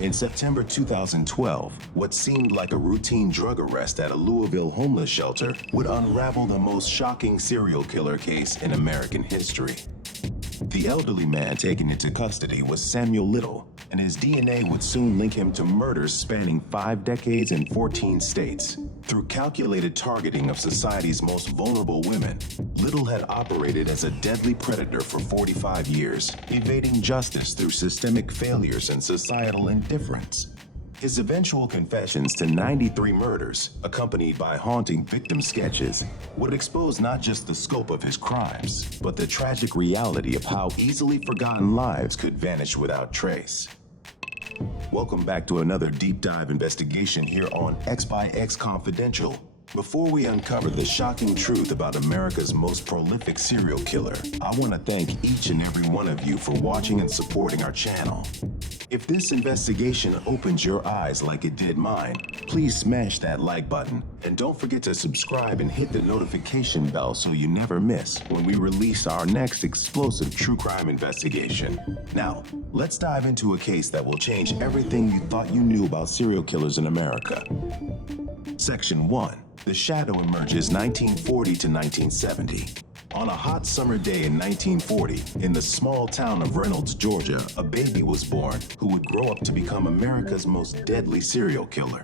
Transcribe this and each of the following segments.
In September 2012, what seemed like a routine drug arrest at a Louisville homeless shelter would unravel the most shocking serial killer case in American history. The elderly man taken into custody was Samuel Little, and his DNA would soon link him to murders spanning 5 decades in 14 states. Through calculated targeting of society's most vulnerable women, Little had operated as a deadly predator for 45 years, evading justice through systemic failures and societal indifference. His eventual confessions to 93 murders, accompanied by haunting victim sketches, would expose not just the scope of his crimes, but the tragic reality of how easily forgotten lives could vanish without trace. Welcome back to another deep dive investigation here on X by X Confidential. Before we uncover the shocking truth about America's most prolific serial killer, I want to thank each and every one of you for watching and supporting our channel. If this investigation opens your eyes like it did mine, please smash that like button and don't forget to subscribe and hit the notification bell so you never miss when we release our next explosive true crime investigation. Now, let's dive into a case that will change everything you thought you knew about serial killers in America. Section 1. The Shadow emerges 1940 to 1970. On a hot summer day in 1940, in the small town of Reynolds, Georgia, a baby was born who would grow up to become America's most deadly serial killer.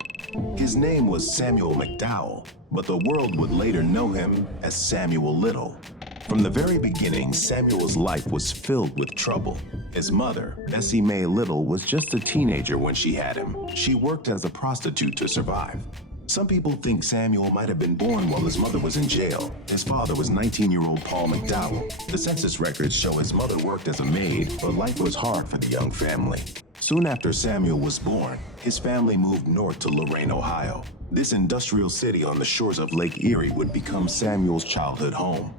His name was Samuel McDowell, but the world would later know him as Samuel Little. From the very beginning, Samuel's life was filled with trouble. His mother, Bessie Mae Little, was just a teenager when she had him. She worked as a prostitute to survive. Some people think Samuel might have been born while his mother was in jail. His father was 19-year-old Paul McDowell. The census records show his mother worked as a maid, but life was hard for the young family. Soon after Samuel was born, his family moved north to Lorain, Ohio. This industrial city on the shores of Lake Erie would become Samuel's childhood home.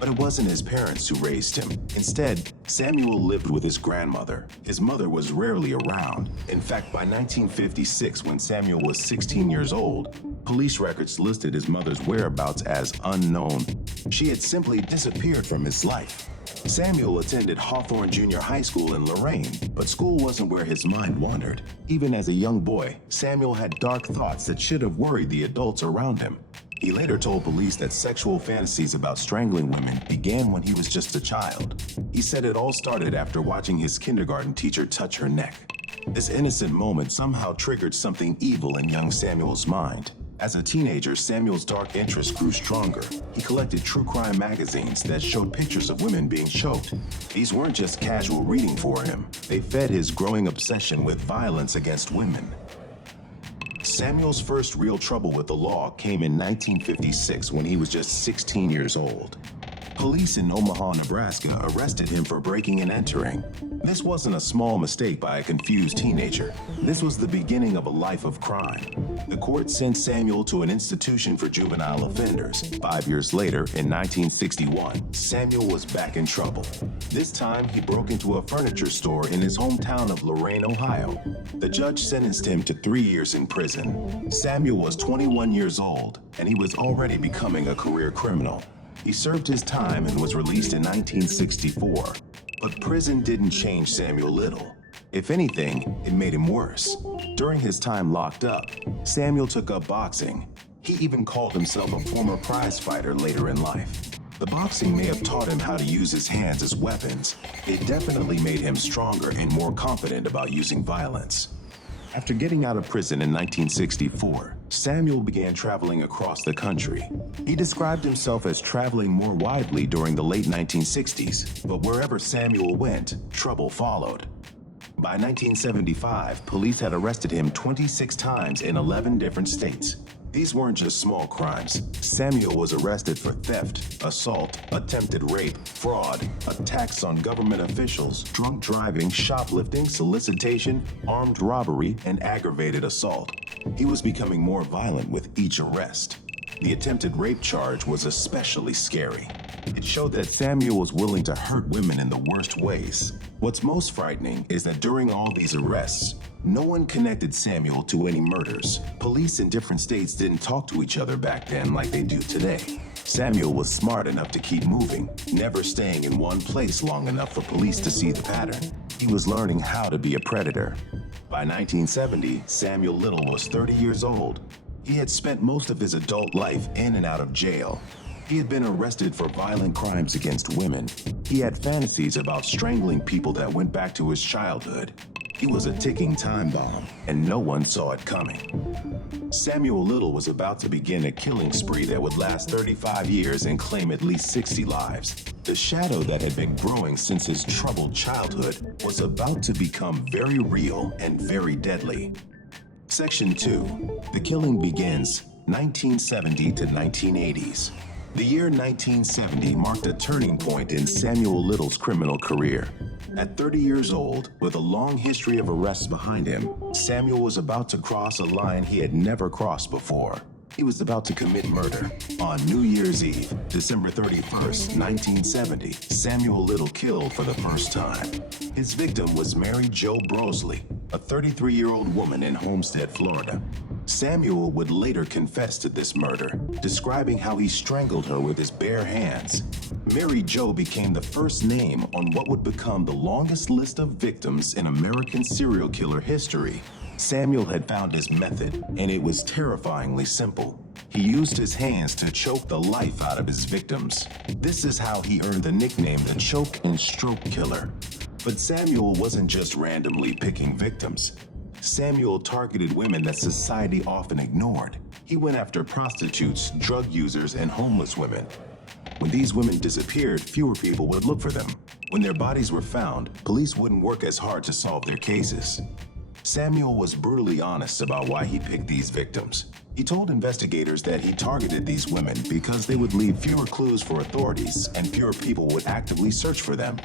But it wasn't his parents who raised him. Instead, Samuel lived with his grandmother. His mother was rarely around. In fact, by 1956, when Samuel was 16 years old, police records listed his mother's whereabouts as unknown. She had simply disappeared from his life. Samuel attended Hawthorne Junior High School in Lorain, but school wasn't where his mind wandered. Even as a young boy, Samuel had dark thoughts that should have worried the adults around him. He later told police that sexual fantasies about strangling women began when he was just a child. He said it all started after watching his kindergarten teacher touch her neck. This innocent moment somehow triggered something evil in young Samuel's mind. As a teenager, Samuel's dark interest grew stronger. He collected true crime magazines that showed pictures of women being choked. These weren't just casual reading for him. They fed his growing obsession with violence against women. Samuel's first real trouble with the law came in 1956 when he was just 16 years old. Police in Omaha, Nebraska arrested him for breaking and entering. This wasn't a small mistake by a confused teenager. This was the beginning of a life of crime. The court sent Samuel to an institution for juvenile offenders. 5 years later, in 1961, Samuel was back in trouble. This time, he broke into a furniture store in his hometown of Lorain, Ohio. The judge sentenced him to 3 years in prison. Samuel was 21 years old, and he was already becoming a career criminal. He served his time and was released in 1964. But prison didn't change Samuel Little. If anything, it made him worse. During his time locked up, Samuel took up boxing. He even called himself a former prize fighter later in life. The boxing may have taught him how to use his hands as weapons. It definitely made him stronger and more confident about using violence. After getting out of prison in 1964, Samuel began traveling across the country. He described himself as traveling more widely during the late 1960s, but wherever Samuel went, trouble followed. By 1975, police had arrested him 26 times in 11 different states. These weren't just small crimes. Samuel was arrested for theft, assault, attempted rape, fraud, attacks on government officials, drunk driving, shoplifting, solicitation, armed robbery, and aggravated assault. He was becoming more violent with each arrest. The attempted rape charge was especially scary. It showed that Samuel was willing to hurt women in the worst ways. What's most frightening is that during all these arrests, no one connected Samuel to any murders. Police in different states didn't talk to each other back then like they do today. Samuel was smart enough to keep moving, never staying in one place long enough for police to see the pattern. He was learning how to be a predator. By 1970, Samuel Little was 30 years old. He had spent most of his adult life in and out of jail. He had been arrested for violent crimes against women. He had fantasies about strangling people that went back to his childhood. He was a ticking time bomb, and no one saw it coming. Samuel Little was about to begin a killing spree that would last 35 years and claim at least 60 lives. The shadow that had been growing since his troubled childhood was about to become very real and very deadly. Section 2. The killing begins 1970 to 1980s. The year 1970 marked a turning point in Samuel Little's criminal career. At 30 years old, with a long history of arrests behind him, Samuel was about to cross a line he had never crossed before. He was about to commit murder. On New Year's Eve, December 31st, 1970, Samuel Little killed for the first time. His victim was Mary Jo Brosley, a 33-year-old woman in Homestead, Florida. Samuel would later confess to this murder, describing how he strangled her with his bare hands. Mary Jo became the first name on what would become the longest list of victims in American serial killer history. Samuel had found his method, and it was terrifyingly simple. He used his hands to choke the life out of his victims. This is how he earned the nickname the Choke and Stroke Killer. But Samuel wasn't just randomly picking victims. Samuel targeted women that society often ignored. He went after prostitutes, drug users, and homeless women. When these women disappeared, fewer people would look for them. When their bodies were found, police wouldn't work as hard to solve their cases. Samuel was brutally honest about why he picked these victims. He told investigators that he targeted these women because they would leave fewer clues for authorities and fewer people would actively search for them.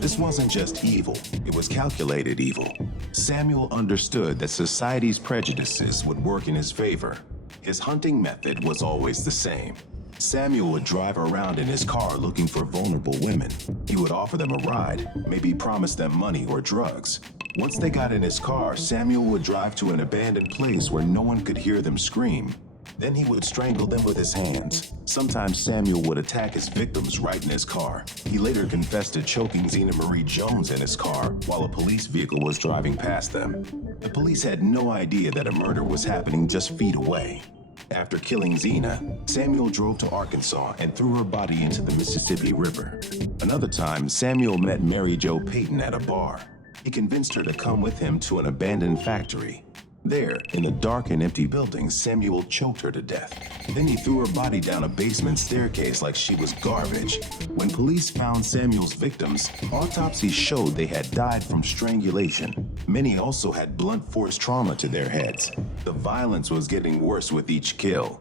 This wasn't just evil, it was calculated evil. Samuel understood that society's prejudices would work in his favor. His hunting method was always the same. Samuel would drive around in his car looking for vulnerable women. He would offer them a ride, maybe promise them money or drugs. Once they got in his car, Samuel would drive to an abandoned place where no one could hear them scream. Then he would strangle them with his hands. Sometimes Samuel would attack his victims right in his car. He later confessed to choking Zena Marie Jones in his car while a police vehicle was driving past them. The police had no idea that a murder was happening just feet away. After killing Zena, Samuel drove to Arkansas and threw her body into the Mississippi River. Another time, Samuel met Mary Jo Payton at a bar. He convinced her to come with him to an abandoned factory. There, in the dark and empty building, Samuel choked her to death. Then he threw her body down a basement staircase like she was garbage. When police found Samuel's victims, autopsies showed they had died from strangulation. Many also had blunt force trauma to their heads. The violence was getting worse with each kill.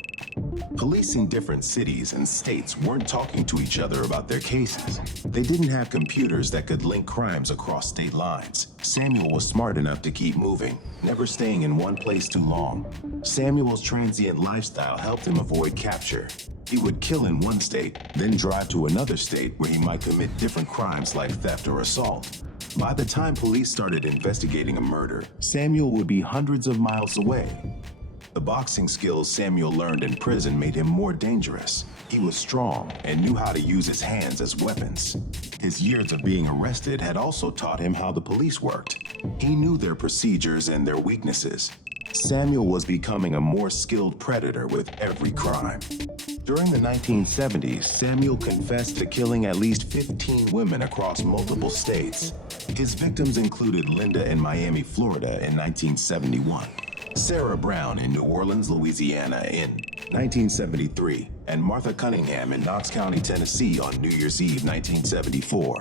Police in different cities and states weren't talking to each other about their cases. They didn't have computers that could link crimes across state lines. Samuel was smart enough to keep moving, never staying in one place too long. Samuel's transient lifestyle helped him avoid capture. He would kill in one state, then drive to another state where he might commit different crimes like theft or assault. By the time police started investigating a murder, Samuel would be hundreds of miles away. The boxing skills Samuel learned in prison made him more dangerous. He was strong and knew how to use his hands as weapons. His years of being arrested had also taught him how the police worked. He knew their procedures and their weaknesses. Samuel was becoming a more skilled predator with every crime. During the 1970s, Samuel confessed to killing at least 15 women across multiple states. His victims included Linda in Miami, Florida in 1971. Sarah Brown in New Orleans, Louisiana in 1973, and Martha Cunningham in Knox County, Tennessee on New Year's Eve 1974.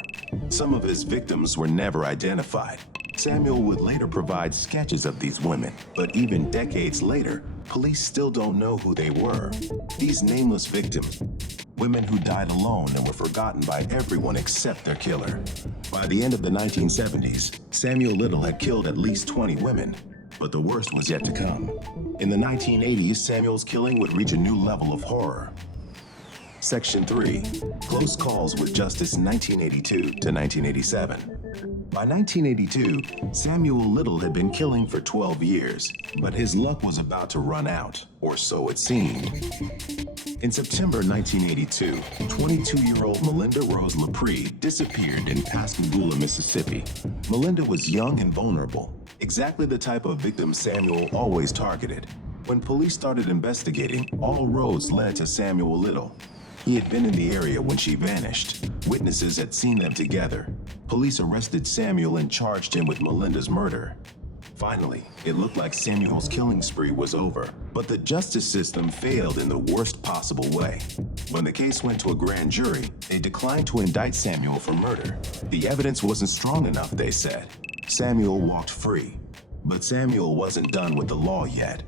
Some of his victims were never identified. Samuel would later provide sketches of these women, but even decades later, police still don't know who they were. These nameless victims, women who died alone and were forgotten by everyone except their killer. By the end of the 1970s, Samuel Little had killed at least 20 women. But the worst was yet to come. In the 1980s, Samuel's killing would reach a new level of horror. Section 3. Close Calls with Justice 1982 to 1987. By 1982, Samuel Little had been killing for 12 years, but his luck was about to run out, or so it seemed. In September 1982, 22-year-old Melinda Rose LaPree disappeared in Pascagoula, Mississippi. Melinda was young and vulnerable. Exactly the type of victim Samuel always targeted. When police started investigating, all roads led to Samuel Little. He had been in the area when she vanished. Witnesses had seen them together. Police arrested Samuel and charged him with Melinda's murder. Finally, it looked like Samuel's killing spree was over, but the justice system failed in the worst possible way. When the case went to a grand jury, they declined to indict Samuel for murder. The evidence wasn't strong enough, they said. Samuel walked free. But Samuel wasn't done with the law yet.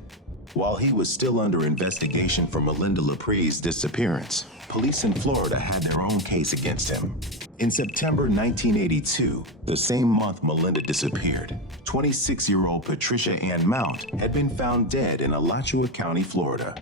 While he was still under investigation for Melinda LaPree's disappearance, police in Florida had their own case against him. In September 1982, the same month Melinda disappeared, 26-year-old Patricia Ann Mount had been found dead in Alachua County, Florida.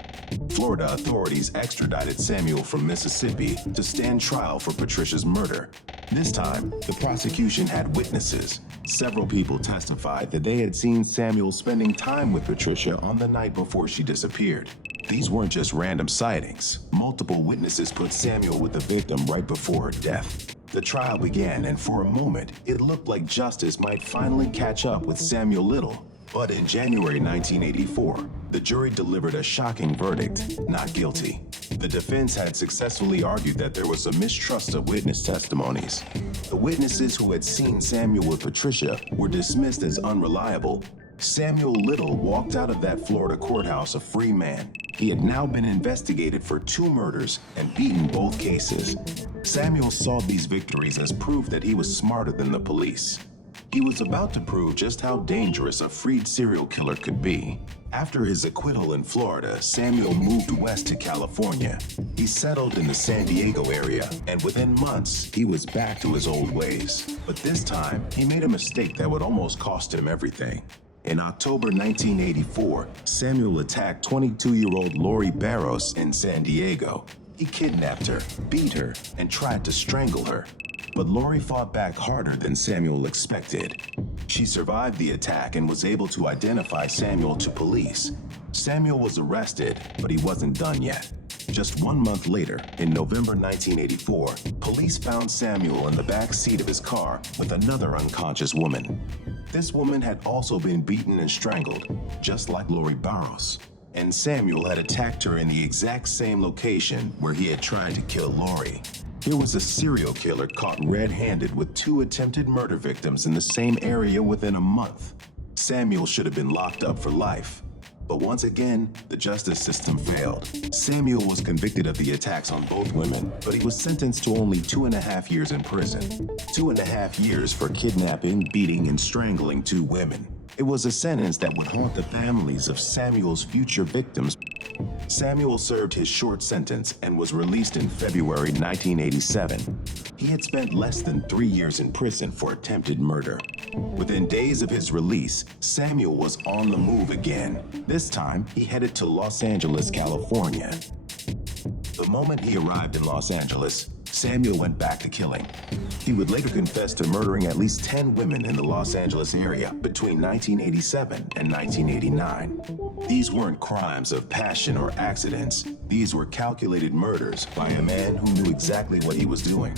Florida authorities extradited Samuel from Mississippi to stand trial for Patricia's murder. This time, the prosecution had witnesses. Several people testified that they had seen Samuel spending time with Patricia on the night before she disappeared. These weren't just random sightings. Multiple witnesses put Samuel with the victim right before her death. The trial began, and for a moment, it looked like justice might finally catch up with Samuel Little. But in January 1984, the jury delivered a shocking verdict: not guilty. The defense had successfully argued that there was a mistrust of witness testimonies. The witnesses who had seen Samuel with Patricia were dismissed as unreliable. Samuel Little walked out of that Florida courthouse a free man. He had now been investigated for 2 murders and beaten both cases. Samuel saw these victories as proof that he was smarter than the police. He was about to prove just how dangerous a freed serial killer could be. After his acquittal in Florida, Samuel moved west to California. He settled in the San Diego area, and within months, he was back to his old ways. But this time, he made a mistake that would almost cost him everything. In October 1984, Samuel attacked 22-year-old Lori Barros in San Diego. He kidnapped her, beat her, and tried to strangle her. But Lori fought back harder than Samuel expected. She survived the attack and was able to identify Samuel to police. Samuel was arrested, but he wasn't done yet. Just 1 month later, in November 1984, police found Samuel in the back seat of his car with another unconscious woman. This woman had also been beaten and strangled, just like Lori Barros. And Samuel had attacked her in the exact same location where he had tried to kill Lori. Here was a serial killer caught red-handed with 2 attempted murder victims in the same area within a month. Samuel should have been locked up for life. But once again, the justice system failed. Samuel was convicted of the attacks on both women, but he was sentenced to only 2.5 years in prison. 2.5 years for kidnapping, beating, and strangling 2 women. It was a sentence that would haunt the families of Samuel's future victims. Samuel served his short sentence and was released in February 1987. He had spent less than 3 years in prison for attempted murder. Within days of his release, Samuel was on the move again. This time, he headed to Los Angeles, California. The moment he arrived in Los Angeles, Samuel went back to killing. He would later confess to murdering at least 10 women in the Los Angeles area between 1987 and 1989. These weren't crimes of passion or accidents. These were calculated murders by a man who knew exactly what he was doing.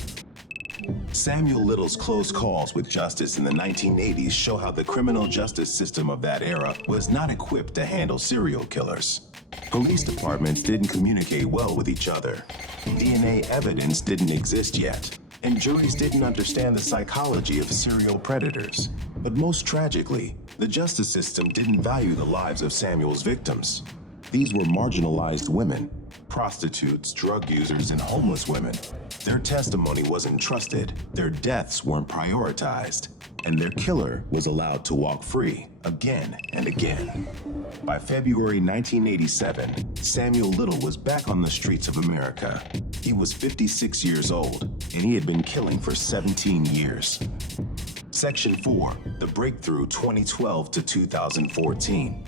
Samuel Little's close calls with justice in the 1980s show how the criminal justice system of that era was not equipped to handle serial killers. Police departments didn't communicate well with each other. DNA evidence didn't exist yet, and juries didn't understand the psychology of serial predators. But most tragically, the justice system didn't value the lives of Samuel's victims. These were marginalized women, prostitutes, drug users, and homeless women. Their testimony wasn't trusted, their deaths weren't prioritized, and their killer was allowed to walk free again and again. By February 1987, Samuel Little was back on the streets of America. He was 56 years old, and he had been killing for 17 years. Section 4, The Breakthrough 2012 to 2014.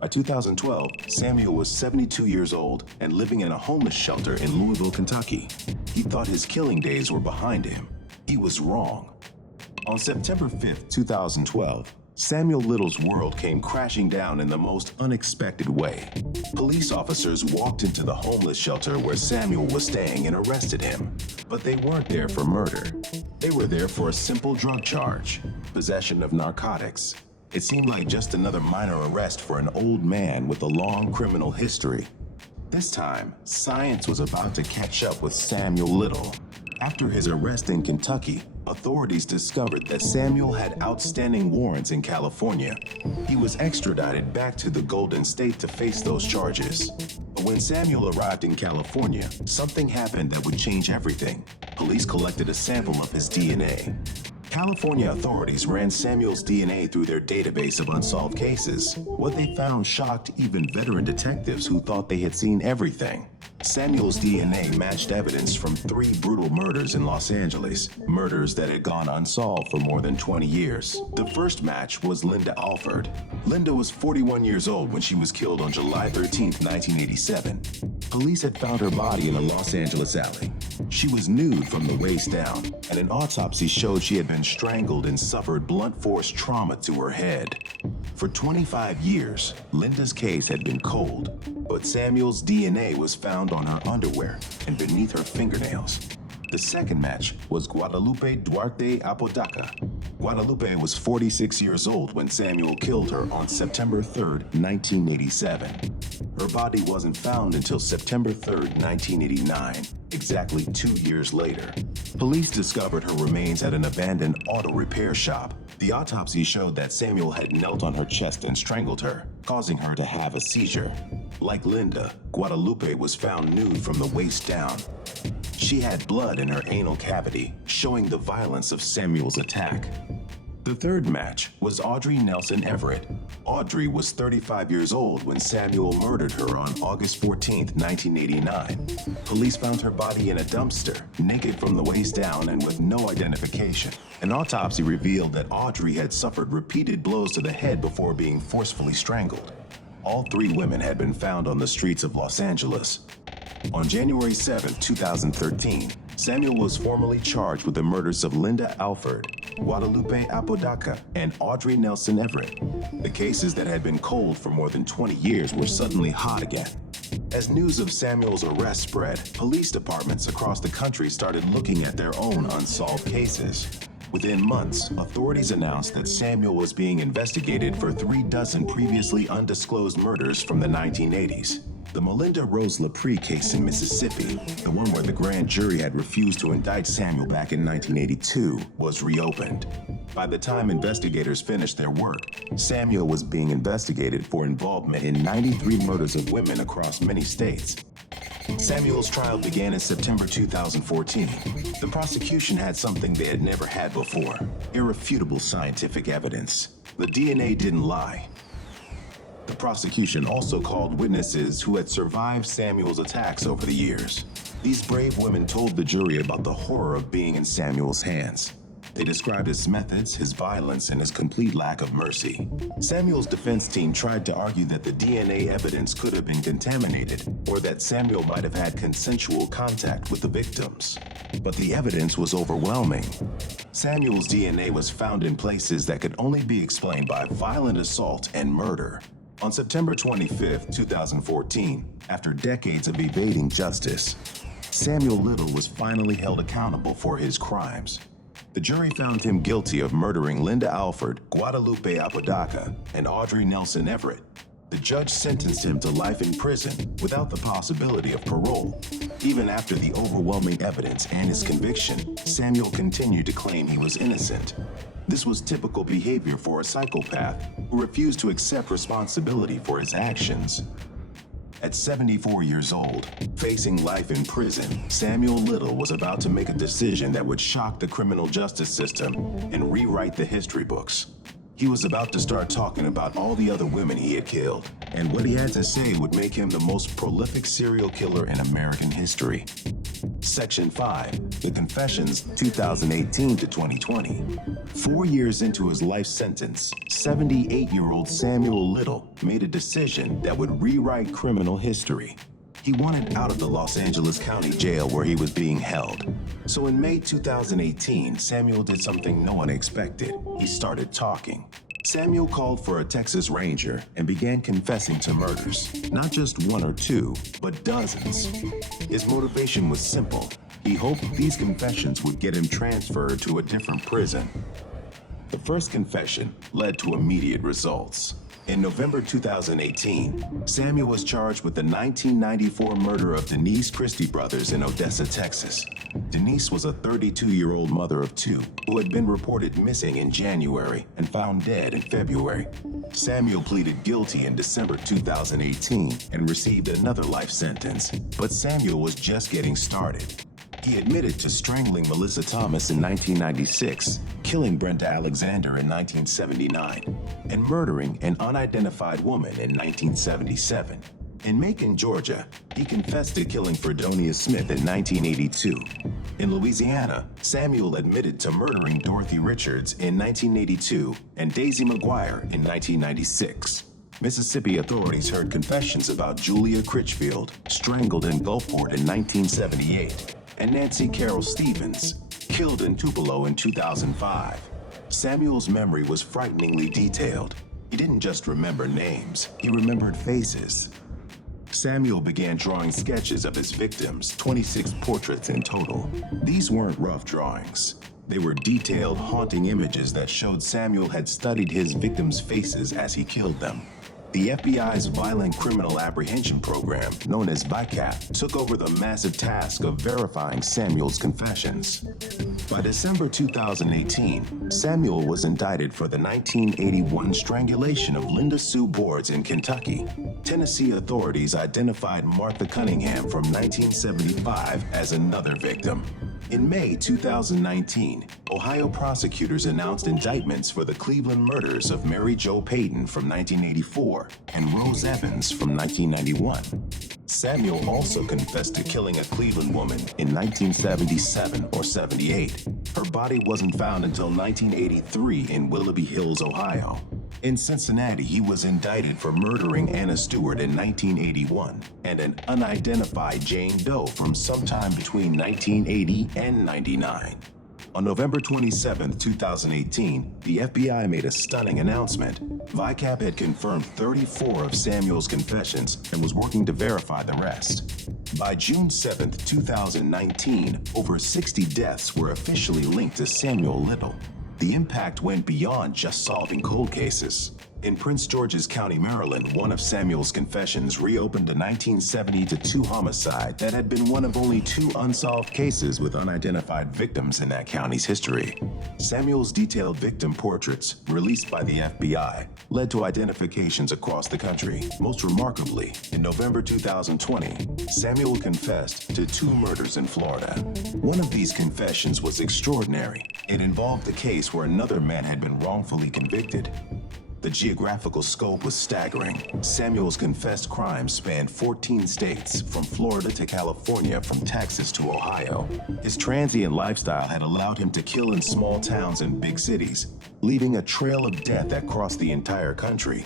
By 2012, Samuel was 72 years old and living in a homeless shelter in Louisville, Kentucky. He thought his killing days were behind him. He was wrong. On September 5, 2012, Samuel Little's world came crashing down in the most unexpected way. Police officers walked into the homeless shelter where Samuel was staying and arrested him. But they weren't there for murder. They were there for a simple drug charge, possession of narcotics. It seemed like just another minor arrest for an old man with a long criminal history. This time, science was about to catch up with Samuel Little. After his arrest in Kentucky, authorities discovered that Samuel had outstanding warrants in California. He was extradited back to the Golden State to face those charges. But when Samuel arrived in California, something happened that would change everything. Police collected a sample of his DNA. California authorities ran Samuel's DNA through their database of unsolved cases. What they found shocked even veteran detectives who thought they had seen everything. Samuel's DNA matched evidence from 3 brutal murders in Los Angeles, murders that had gone unsolved for more than 20 years. The first match was Linda Alford. Linda was 41 years old when she was killed on July 13, 1987. Police had found her body in a Los Angeles alley. She was nude from the waist down, and an autopsy showed she had been strangled and suffered blunt force trauma to her head. For 25 years, Linda's case had been cold, but Samuel's DNA was found on her underwear and beneath her fingernails. The second match was Guadalupe Duarte Apodaca. Guadalupe was 46 years old when Samuel killed her on September 3, 1987. Her body wasn't found until September 3, 1989, exactly 2 years later. Police discovered her remains at an abandoned auto repair shop. The autopsy showed that Samuel had knelt on her chest and strangled her, causing her to have a seizure. Like Linda, Guadalupe was found nude from the waist down. She had blood in her anal cavity, showing the violence of Samuel's attack. The third match was Audrey Nelson Everett. Audrey was 35 years old when Samuel murdered her on August 14, 1989. Police found her body in a dumpster, naked from the waist down and with no identification. An autopsy revealed that Audrey had suffered repeated blows to the head before being forcefully strangled. All 3 women had been found on the streets of Los Angeles. On January 7, 2013, Samuel was formally charged with the murders of Linda Alford, Guadalupe Apodaca, and Audrey Nelson Everett. The cases that had been cold for more than 20 years were suddenly hot again. As news of Samuel's arrest spread, police departments across the country started looking at their own unsolved cases. Within months, authorities announced that Samuel was being investigated for 36 previously undisclosed murders from the 1980s. The Melinda Rose Lepre case in Mississippi, the one where the grand jury had refused to indict Samuel back in 1982, was reopened. By the time investigators finished their work, Samuel was being investigated for involvement in 93 murders of women across many states. Samuel's trial began in September 2014. The prosecution had something they had never had before: irrefutable scientific evidence. The DNA didn't lie. The prosecution also called witnesses who had survived Samuel's attacks over the years. These brave women told the jury about the horror of being in Samuel's hands. They described his methods, his violence, and his complete lack of mercy. Samuel's defense team tried to argue that the DNA evidence could have been contaminated, or that Samuel might have had consensual contact with the victims. But the evidence was overwhelming. Samuel's DNA was found in places that could only be explained by violent assault and murder. On September 25, 2014, after decades of evading justice, Samuel Little was finally held accountable for his crimes. The jury found him guilty of murdering Linda Alford, Guadalupe Apodaca, and Audrey Nelson Everett. The judge sentenced him to life in prison without the possibility of parole. Even after the overwhelming evidence and his conviction, Samuel continued to claim he was innocent. This was typical behavior for a psychopath who refused to accept responsibility for his actions. At 74 years old, facing life in prison, Samuel Little was about to make a decision that would shock the criminal justice system and rewrite the history books. He was about to start talking about all the other women he had killed, and what he had to say would make him the most prolific serial killer in American history. Section 5, The Confessions, 2018 to 2020. 4 years into his life sentence, 78-year-old Samuel Little made a decision that would rewrite criminal history. He wanted out of the Los Angeles County Jail where he was being held. So in May 2018, Samuel did something no one expected. He started talking. Samuel called for a Texas Ranger and began confessing to murders, not just one or two, but dozens. His motivation was simple. He hoped these confessions would get him transferred to a different prison. The first confession led to immediate results. In November 2018, Samuel was charged with the 1994 murder of Denise Christie brothers in Odessa, Texas. Denise was a 32-year-old mother of two who had been reported missing in January and found dead in February. Samuel pleaded guilty in December 2018 and received another life sentence, but Samuel was just getting started. He admitted to strangling Melissa Thomas in 1996, killing Brenda Alexander in 1979, and murdering an unidentified woman in 1977. In Macon, Georgia, he confessed to killing Fredonia Smith in 1982. In Louisiana, Samuel admitted to murdering Dorothy Richards in 1982 and Daisy McGuire in 1996. Mississippi authorities heard confessions about Julia Critchfield, strangled in Gulfport in 1978, and Nancy Carroll Stevens, killed in Tupelo in 2005. Samuel's memory was frighteningly detailed. He didn't just remember names, he remembered faces. Samuel began drawing sketches of his victims, 26 portraits in total. These weren't rough drawings. They were detailed, haunting images that showed Samuel had studied his victims' faces as he killed them. The FBI's Violent Criminal Apprehension Program, known as VICAP, took over the massive task of verifying Samuel's confessions. By December 2018, Samuel was indicted for the 1981 strangulation of Linda Sue Boards in Kentucky. Tennessee authorities identified Martha Cunningham from 1975 as another victim. In May 2019, Ohio prosecutors announced indictments for the Cleveland murders of Mary Jo Payton from 1984 and Rose Evans from 1991. Samuel also confessed to killing a Cleveland woman in 1977 or 78. Her body wasn't found until 1983 in Willoughby Hills, Ohio. In Cincinnati, he was indicted for murdering Anna Stewart in 1981 and an unidentified Jane Doe from sometime between 1980 and 99. On November 27, 2018, the FBI made a stunning announcement. VICAP had confirmed 34 of Samuel's confessions and was working to verify the rest. By June 7, 2019, over 60 deaths were officially linked to Samuel Little. The impact went beyond just solving cold cases. In Prince George's County, Maryland, one of Samuel's confessions reopened a 1972 homicide that had been one of only 2 unsolved cases with unidentified victims in that county's history. Samuel's detailed victim portraits, released by the FBI, led to identifications across the country. Most remarkably, in November 2020, Samuel confessed to 2 murders in Florida. One of these confessions was extraordinary. It involved the case where another man had been wrongfully convicted. The geographical scope was staggering. Samuel's confessed crimes spanned 14 states, from Florida to California, from Texas to Ohio. His transient lifestyle had allowed him to kill in small towns and big cities, leaving a trail of death that crossed the entire country.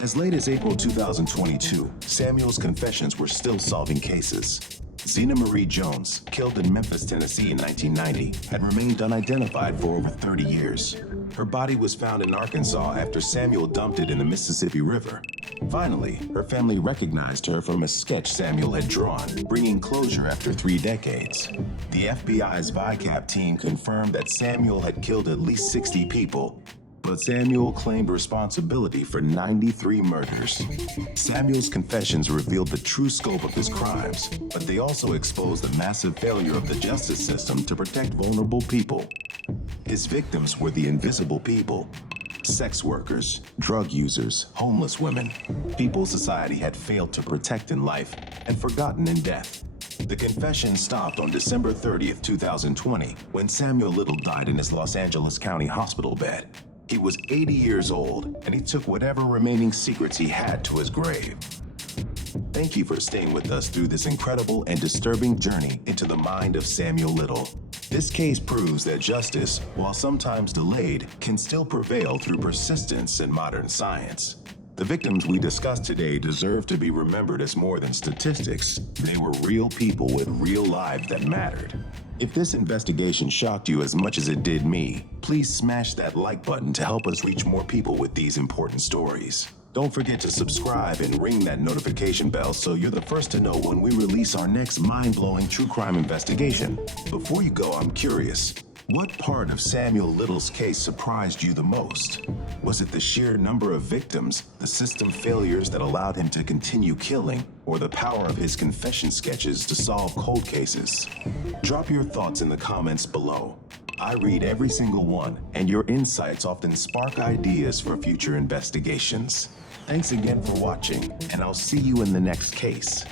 As late as April 2022, Samuel's confessions were still solving cases. Zena Marie Jones, killed in Memphis, Tennessee in 1990, had remained unidentified for over 30 years. Her body was found in Arkansas after Samuel dumped it in the Mississippi River. Finally, her family recognized her from a sketch Samuel had drawn, bringing closure after 3 decades. The FBI's VICAP team confirmed that Samuel had killed at least 60 people, but Samuel claimed responsibility for 93 murders. Samuel's confessions revealed the true scope of his crimes, but they also exposed the massive failure of the justice system to protect vulnerable people. His victims were the invisible people. Sex workers, drug users, homeless women. People society had failed to protect in life and forgotten in death. The confession stopped on December 30th, 2020, when Samuel Little died in his Los Angeles County hospital bed. He was 80 years old, and he took whatever remaining secrets he had to his grave. Thank you for staying with us through this incredible and disturbing journey into the mind of Samuel Little. This case proves that justice, while sometimes delayed, can still prevail through persistence and modern science. The victims we discussed today deserve to be remembered as more than statistics. They were real people with real lives that mattered. If this investigation shocked you as much as it did me, please smash that like button to help us reach more people with these important stories. Don't forget to subscribe and ring that notification bell so you're the first to know when we release our next mind-blowing true crime investigation. Before you go, I'm curious. What part of Samuel Little's case surprised you the most? Was it the sheer number of victims, the system failures that allowed him to continue killing, or the power of his confession sketches to solve cold cases? Drop your thoughts in the comments below. I read every single one, and your insights often spark ideas for future investigations. Thanks again for watching, and I'll see you in the next case.